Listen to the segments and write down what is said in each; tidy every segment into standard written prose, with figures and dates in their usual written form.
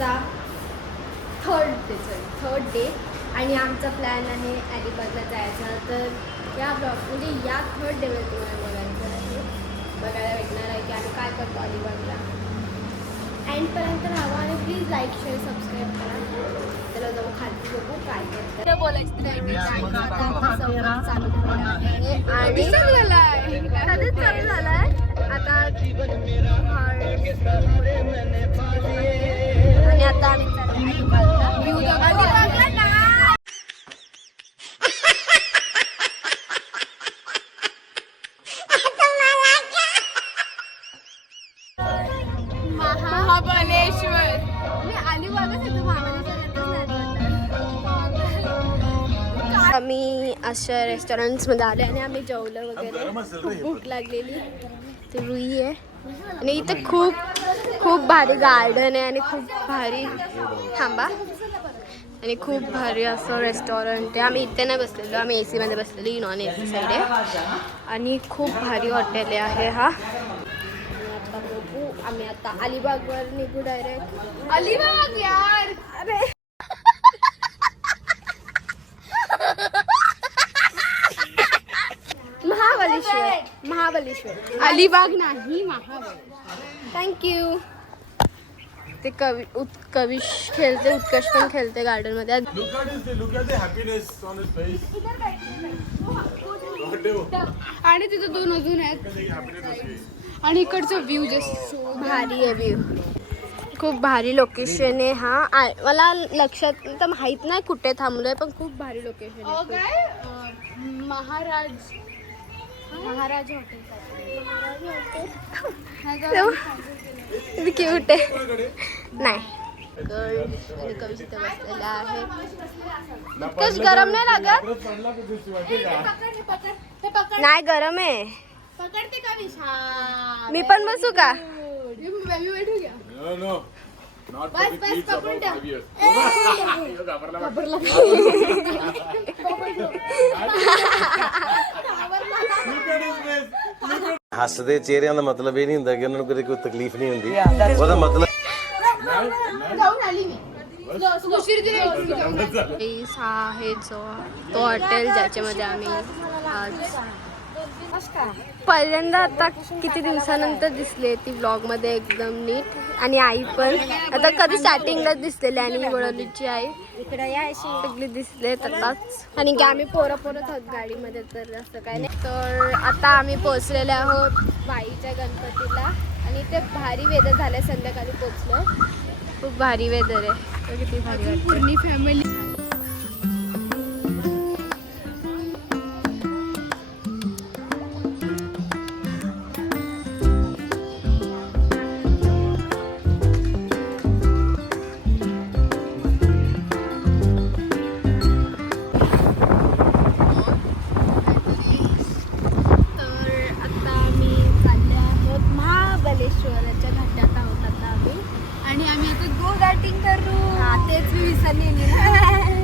आजचा third day आणि आमचा प्लॅन आहे अलिबागला जायचा. तर या ब्लॉग म्हणजे या थर्ड डेवर तुम्हाला बघायला भेटणार आहे की आम्ही काय करतो अलिबागला. एंडपर्यंत राहा आणि प्लीज लाईक शेअर सबस्क्राईब करा. त्याला जाऊ खाली बघू काय करतं बोलायचं चालू झालाय आता आणि आता आम्ही महाबलेश्वर. मी अलिबागच येतो, आम्ही अशा रेस्टॉरंट्समध्ये आले आणि आम्ही जेवलं वगैरे. खूप भूक लागलेली. ते रुई आहे आणि इथे खूप खूप भारी गार्डन आहे आणि खूप भारी थांबा आणि खूप भारी असं रेस्टॉरंट आहे. आम्ही इथे नाही बसलेलो, आम्ही AC मध्ये बसलेलो, नॉन AC साईड आहे आणि खूप भारी हॉटेल आहे हा. आता बघू आम्ही आता अलिबागवर निघू डायरेक्ट. अलिबाग यार, अरे महाबलेश्वर अलिबाग नाही, महाबलेश्वर. थँक्यू. ते कविश खेळते, उत्कर्ष पण खेळते गार्डन मध्ये. आणि तिथं 2 अजून आहेत आणि इकडचं व्ह्यू जस्ट भारी आहे. व्ह्यू खूप भारी लोकेशन आहे. हा मला लक्षात तर माहित नाही कुठे थांबलोय, पण खूप भारी लोकेशन आहे. महाराज हॉटेल क्यूट आहे. नाही कविश इथे बसलेला आहे. कश गरम नाही लागत? नाही गरम आहे. मी पण बसू का? ਹੱਸਦੇ ਚਿਹਰਿਆਂ ਦਾ ਮਤਲਬ ਇਹ ਨਹੀਂ ਹੁੰਦਾ ਕਿ ਉਹਨਾਂ ਨੂੰ ਕੋਈ ਤਕਲੀਫ ਨਹੀਂ ਹੁੰਦੀ. ਉਹਦਾ ਮਤਲਬ आहे जो तो हॉटेल ज्याच्यामध्ये आम्ही आज पहिल्यांदा आता किती दिवसानंतर दिसले ती व्लॉग मध्ये एकदम नीट. आणि आई पण आता कधी स्टार्टिंगलाच दिसलेली आणि वडोलीची आई सगळी दिसले आताच. आणि की आम्ही पोरं आहोत गाडीमध्ये, तर असं काय नाही. तर आता आम्ही पोहोचलेले आहोत वाईच्या गणपतीला आणि ते भारी वेदर झालंय. संध्याकाळी पोहोचलो, खूप भारी वेदर आहे. किती भारी वाटतं. पूर्ण फॅमिली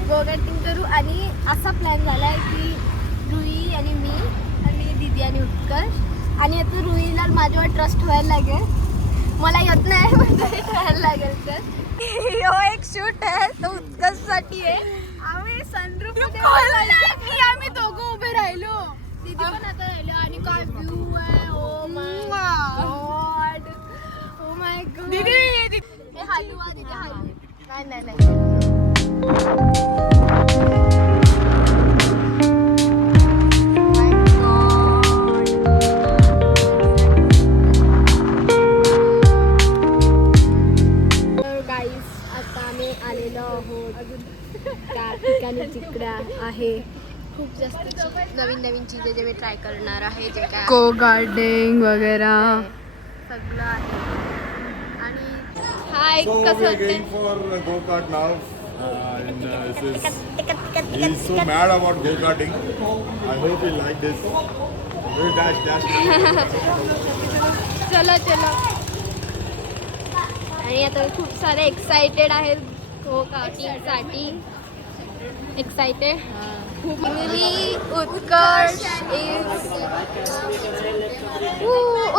गोगाटिंग करू. आणि असा प्लॅन झाला आहे की रुई आणि मी आणि दीदी आणि उत्कर्ष. आणि आता रुईला माझ्यावर ट्रस्ट व्हायला लागेल. मला येत नाही पण तरी ठेवायला लागेल. तर हो एक शूट आहे तो उत्कर्षसाठी आहे. आम्ही सनरूफ आम्ही दोघं उभे राहिलो, दीदी पण आता राहिलो. आणि काय व्ह्यू आहे. Oh my God, oh my God. दीदी हालू दीदी हालू. नाही तिकडे आहे खूप जास्त नवीन चीज जे मी ट्राय करणार आहे. जे काय गो गार्डनिंग वगैरे सगळं आहे. आणि हा एक कसं He's so mad about go-karting. I hope he like this. Dash. चलो. आणि आता खूप सारे एक्साइटेड आहेत go-karting. एक्साइटेड. उत्कर्ष इज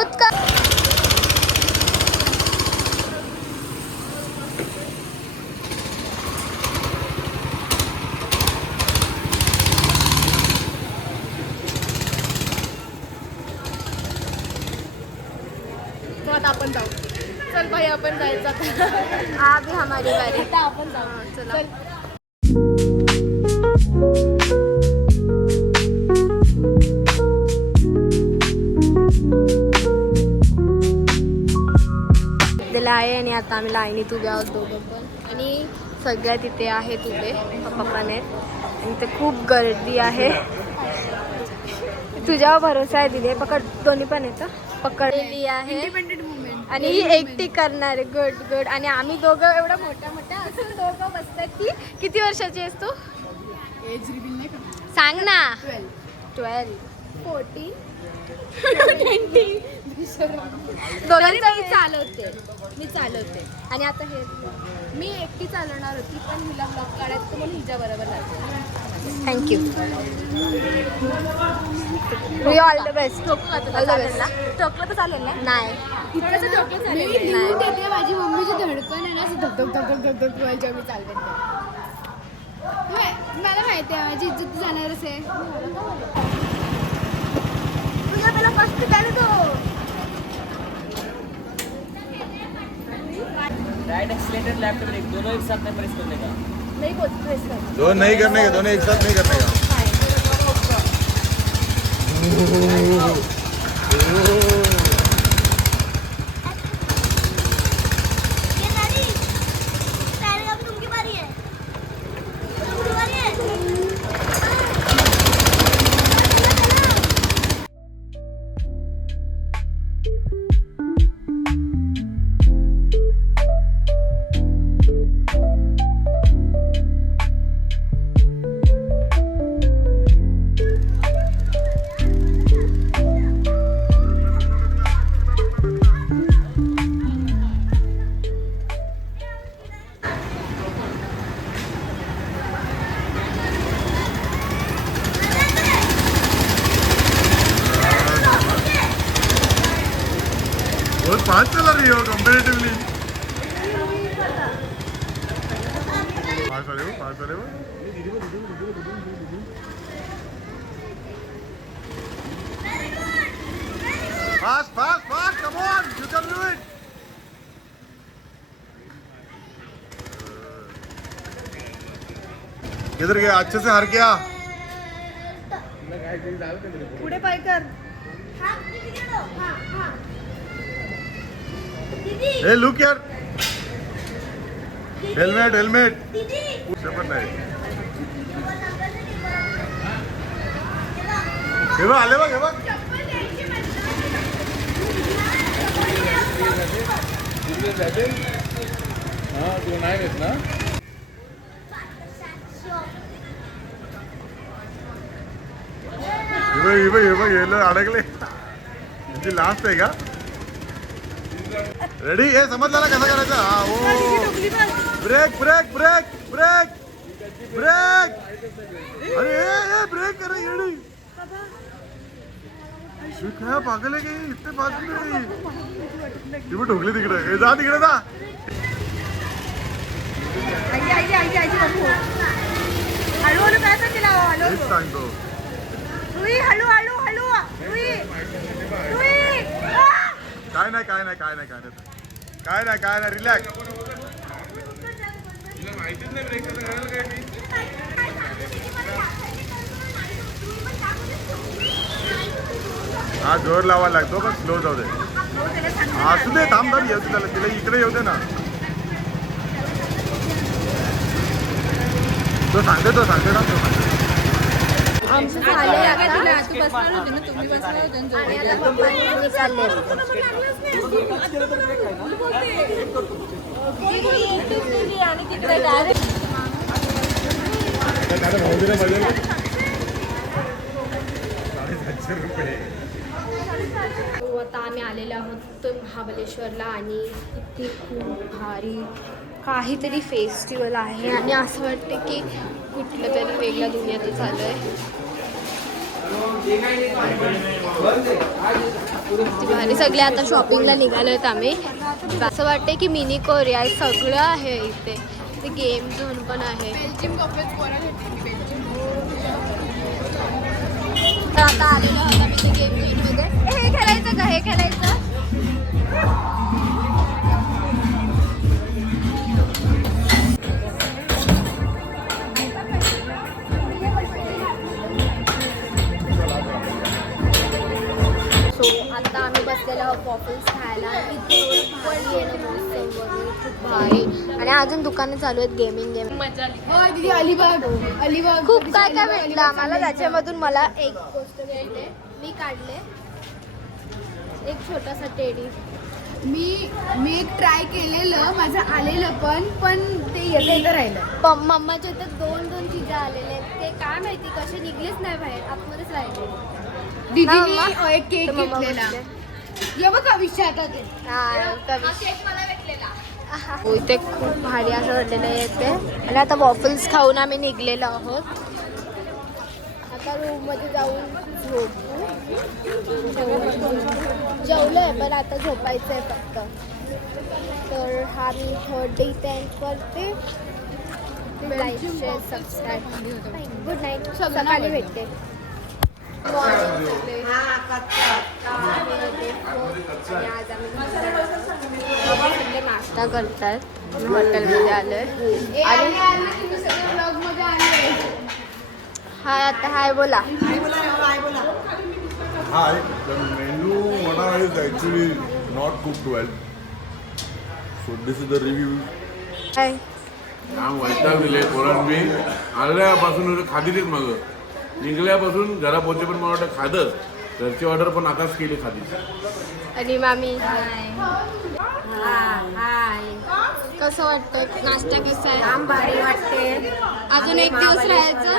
उत्कर्ष आता आपण जाऊ. चल बाई आपण जायचं आता. हा भी हमारी बारी. आता आपण जाऊ. चला. दिला आहे आणि आता आम्ही लाईनीत उभे आहोत दोघं पण आणि सगळ्या तिथे आहेत उभे पप्पा पण आहेत आणि ते खूप गर्दी आहे. तुझ्यावर भरोसा आहे दिदी. पकड दोन्ही पण येतं पकडलेली आहे इंडिपेंडेंट मुवमेंट. आणि ही एकटी करणार आहे. Good good. आणि आम्ही दोघं एवढं मोठ्या मोठ्या असून दोघं बसतात. ती किती वर्षाची आहेस तू एज रिव्हील नाही करणार. सांग ना. 12. 14 20. दोघांचा मी चालवते आणि आता हे मी एकटी चालवणार होती पण हिला ब्लॉग काढायचं म्हणून हिच्या बरोबर लागते. Thank you. We all the best. All the best. टोकलं तर चालेल ना. नाही थोडंसं टोकलं चालेल. मी लिहून देते माझी मम्मीची धडकन आहे ना असं धक धक धक धक धक व्हायच्या मी चालते. मला माहिती आहे माझी इज्जत जाणारच आहे. तुझ्या पहिला फर्स्ट द्यायला तो राइट एक्सीलेटर लेफ्ट ब्रेक दोनों एक साथ में प्रेस करने का. नहीं प्रेस कर. दो नहीं करने का, दोनों एक साथ नहीं करने का. बहुत फास्ट चला रही हो कंपैरेटिवली. फास्ट हो. Fast, come on, you can do it. किधर गया? अच्छे से हर गया. पुढे पाय कर. Hey, look here. Helmet. उसे पण नाही. हे बघ आले बघ हे बघ. तू नाही घेत ना. हे बघ हे अडकले. यांची लास्ट आहे का? रेडी. हे समजलं ना कसं करायचं. हा ओ ब्रेक. अरे ब्रेक कर येडी. काय पागल आहे की इथे बाजूला ती ढोकली तिकडे. हे जा तिकडे जा. हळूहळू काय तर तिला हळू. हेच सांगतो. हळू. काय नाही रिलॅक्स. हा जोर लावायला लागतो पण स्लो जाऊ दे. असू दे थांब तरी येऊ दे तिला इकडे येऊ दे ना. तो सांगते ना. आमचं झालंय आता. तू बसणार होते ना. तुम्ही बसणार होते ना. आणि आता पप्पांनी चालले. आणि तिकडे डायरेक्ट आता आम्ही आलेलो आहोत महाबळेश्वरला आणि इथे खूप भारी काहीतरी फेस्टिवल आहे आणि असं वाटतं की कुठलं तरी वेगळ्या दुनियात चालू आहे. भारी. सगळे आता शॉपिंगला निघालो आहेत आम्ही. असं वाटतं की मिनी कोरिया सगळं आहे इथे. इथे गेम झोन पण आहे. तर आता आलेलो आहोत आम्ही ते गेम झोनमध्ये. हे खेळायचं का? हे खेळायचं आता आम्ही बसलेलो आहोत वॉफल्स खायला आणि इथे एवढं भारी आहे ना मस्त वगैरे खूप भारी आणि अजून दुकानं चालू आहेत गेमिंग दीदी अलिबाग अलिबाग खूप काय काय भेटलं आम्हाला. त्याच्यामधून मला एक गोष्ट भेटले, मी काढले एक छोटासा टेडी. मी एक ट्राय केलेलं माझं आलेलं पण ते येतं राहिलं. मम्माच्या इथे दोन चीज आलेले आहेत ते काय माहिती कसे निघलेच नाही बाहेर, आतमध्येच राहिले. दीदीने एक केक घेतलेला ये बघ कविष्य आता ते हो इथे खूप भारी असं वाटलेलं आहे इथे. आणि आता वॉफल्स खाऊन आम्ही निघलेलो आहोत. आता रूममध्ये जाऊन झोपू. जेवलोय पण आता झोपायचं आहे फक्त. तर हा मी थर्ड डे इथे एंड करते. Like share subscribe. Good night. सकाळी भेटते. मॉर्निंग आज आम्ही नाश्ता करतात हॉटेलमध्ये आलोय. आणि हाय आता हाय बोला. Hi, the menu vada is actually not cooked well. So this is the review. हाय आम वैताग दिले पोरांनी आल्यापासून खादीच मग निघल्यापासून घरा पोहोचे पण मला वाटतं खादं घरची ऑर्डर पण आताच केली खादी. आणि मामी कसं वाटतंय नाश्ता कसा आहे? भारी वाटते. अजून एक दिवस राहायचं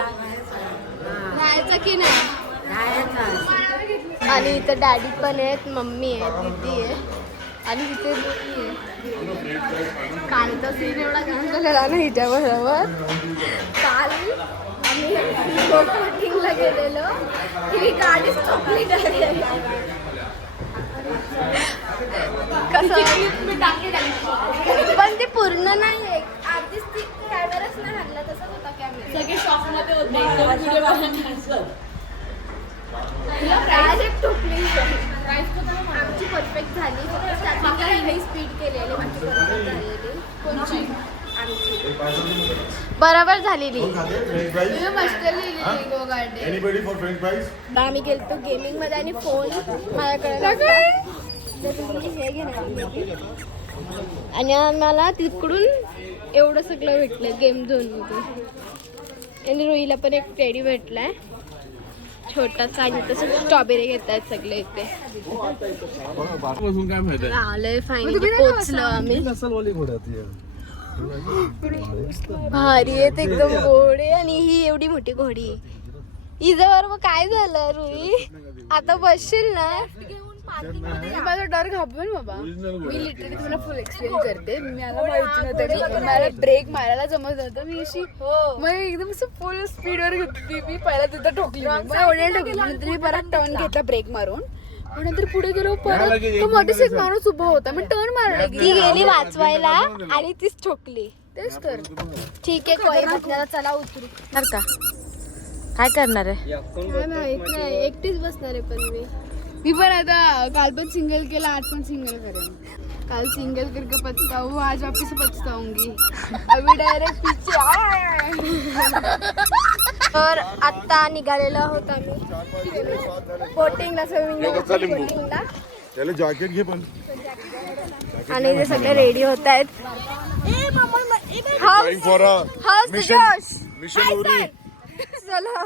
की नाही? आणि इथं डॅडी पण आहेत, मम्मी आहे, दीदी आहे आणि तिथे कालचा सीन एवढा घाण झालेला ना हिच्याबरोबर. काल आम्ही शूटिंगला गेलेलो ही गाडीच चोपली पण ते पूर्ण नाही आहे. आधीच ती कॅमेराच नाही हल्ला तसाच होता कॅमेरा. सगळे शॉपमध्ये होते. डायरेक्ट टोपली. आमची परफेक्ट झाली फक्त स्टार्टिंगला हिने स्पीड केलेली बाकी परफेक्ट झालेली. कोणची? आमची बरोबर झालेली. मस्त लिहिली गो garden. Anybody for French fries? आम्ही गेलतो गेमिंग मध्ये आणि फोन माझ्याकडे हे घेणार. आणि मला तिकडून एवढं सगळं भेटलं गेम झोन मध्ये. आणि रोहीला पण एक टेडी भेटलाय छोटासा आणि तसं स्ट्रॉबेरी घेत आहेत सगळे इथे. बसून काय माहिती आलंय फायनली पोचलो आम्ही. भारी आहेत एकदम घोडे आणि ही एवढी मोठी घोडी. हिच्यावर मग काय झालं रुई आता बसशील ना? माझा डर घाबरून बाबा. मी लिटरली तुम्हाला फुल एक्सप्लेन करते. मला माहिती नव्हतं की मला ब्रेक मारायला जमत नव्हतं. मी अशी मग एकदम असं फुल स्पीडवर घेतली. मी पहिला तिथं ठोकली. मग एवढ्या ठोकली नंतर मी परत टर्न घेतला ब्रेक मारून. पण नंतर पुढे गेलो परत तो मध्येच एक माणूस उभा होता. मी टर्न मारायला ती गेली वाचवायला आणि तीच ठोकली. तेच तर. ठीक आहे कोई चला उतरू. तर का काय करणार आहे? काय माहित नाही एकटीच बसणार आहे पण मी पण आता काल पण सिंगल केला आज पण सिंगल करेन. काल सिंगल करके पछताऊ आज वापस पछताऊंगी. अभी डायरेक्ट पीछे आए. तर आता निघालेलो आहोत आम्ही बोटिंगला स्विमिंगला. त्याला जॅकेट घे पण. आणि ते सगळे रेडी होत आहेत. Going for a mission Uri. चला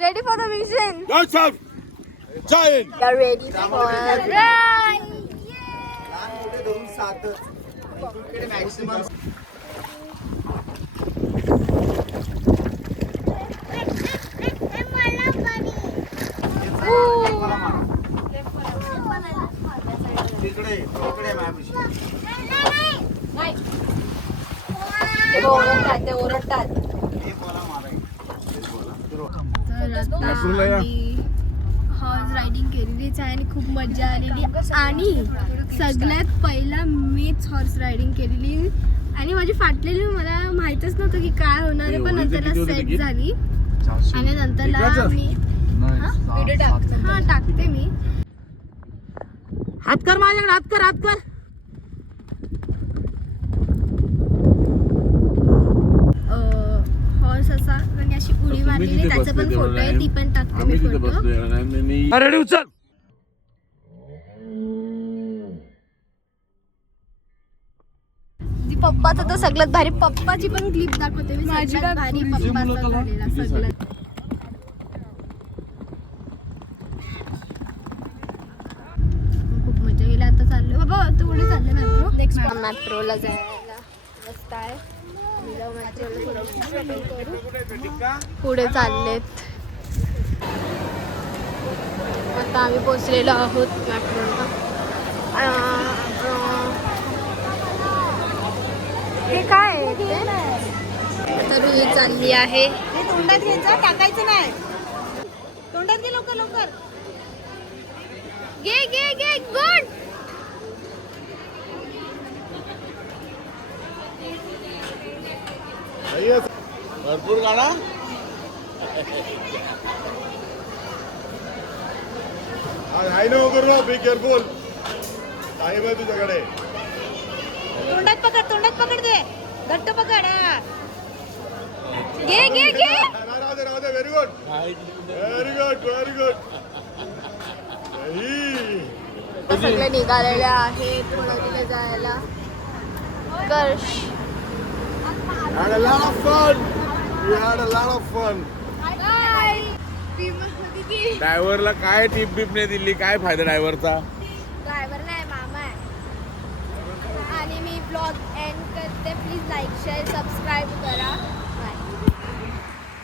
ready for the mission. Yes sir. Giant. We are ready for ride. ते ओरडतात. हॉर्स रायडिंग केलेलीच आहे आणि खूप मजा आलेली. आणि सगळ्यात पहिला मीच हॉर्स रायडिंग केलेली आणि माझी फाटलेली मला माहीतच नव्हतं की काय होणार आहे. पण नंतरला सेट झाली आणि नंतरला मी टाकते मी. हात कर माझ्याकडे हात कर हात कर. हॉर्स असा म्हणजे अशी उडी मारलेली त्याचा पण फोटो आहे ती पण टाकते मी फोटो. रेडी उचल. पप्पाचं तर सगळ्यात भारी, पप्पाची पण क्लिप दाखवते मी. माझी सगळ्यात का भारी पप्पाचा झालेला सगळ्यात. खूप मजा गेली. आता चाललो बाबा, तू कुठे चाललं मॅप्रो? नेक्स्ट मॅप्रोला जायला रस्ता आहे. पुढे चाललेत. आता आम्ही पोचलेलो आहोत मॅप्रोला. हे काय तर ही चालली आहे. तोंडात घ्यायचं, टाकायचं नाही. तोंडात घे लवकर लवकर. घे घे घे गुड. भरपूर गाडा आहे ना वगैरे. Be careful. टाईम आहे तुझ्याकडे. तोंडात पकड दे. घट्ट पकड. घे घे घे. राहू दे. Very good. Very good. Very good. सगळे निघालेले आहेत नदीला जायला. कर्ष Had a lot of fun. We had a lot of fun. ड्रायव्हरला काय टिप बिप नाही दिली, काय फायदा ड्रायव्हरचा? ड्रायव्हर नाही, मामा आहे. आणि मी ब्लॉग एंड करते. Please like share subscribe